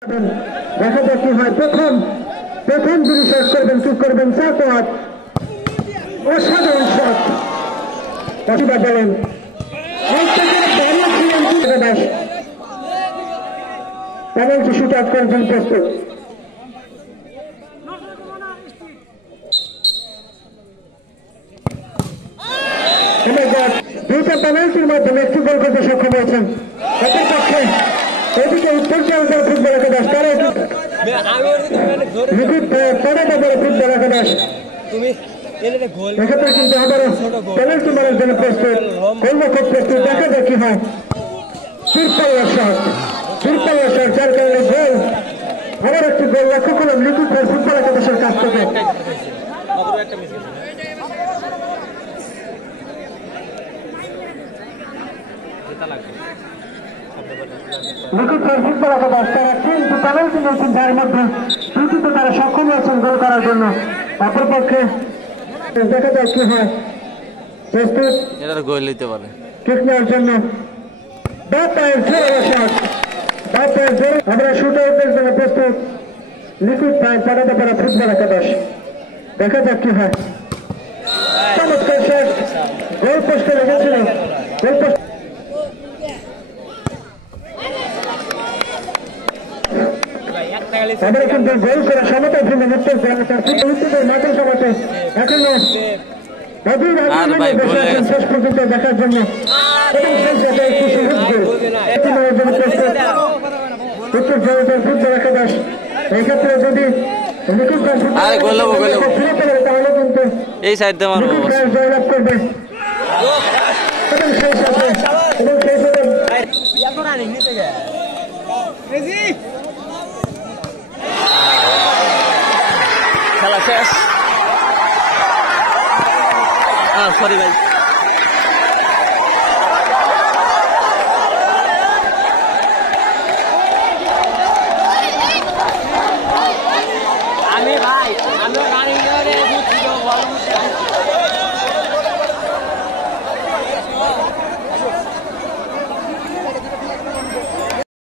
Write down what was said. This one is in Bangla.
দেখা যাক কি হয়। প্রথম যিনি শেষ করবেন কি করবেন সাকোয়াত, অসাধারণ শট, প্রতিভা বলেন পেনাল্টি শুট আউট করার জন্য প্রস্তুত। দুইটা পেনাল্টির মাধ্যমে একটি গোল করতে সক্ষম হয়েছেন। এদের পক্ষে এদিকে উত্তর চালকের ফুটবল একাদশ, তারা ফুটবল একাদশ এক্ষেত্রে কিন্তু আবারও পেনাল্টি মারার জন্য প্রস্তুত, গোলরক্ষক প্রস্তুত। দেখা যাক কি হয়। তিরপাল্লার শট, যার কারণে গোল। আবার একটি গোল লক্ষ্য করলাম লিকুইড ফুটবল একাদশের কাছ থেকে। ফুটবল একাদশ তারা কিন্তু পেনাল্টি নিয়েছেন, যার মধ্যে দুটিতে তারা সক্ষম হয়েছেন গোল করার জন্য। অপরপক্ষে দেখা যাক কি হয়। প্রস্তুত গোল নিতে পারে কিক নেওয়ার জন্য। আমরা শুট আউটের জন্য প্রস্তুত। লিকুইড ফাইন পাঠাতে পারে ফুটবল একাদশ। দেখা যাক কি হয়। চমৎকার শট, গোল পোস্টে লেগেছিল। গোল পোস্ট আমরা কিন্তু গোল করে সমতার জন্য মুক্ত মাঠের সমাজে এখনো শেষ পর্যন্ত দেখার জন্য ফুটবল একাদশ এই ক্ষেত্রে যদি তাহলে কিন্তু জয়লাভ করবে এবং সেই সাথে খেলা শেষ। সরি ভাই।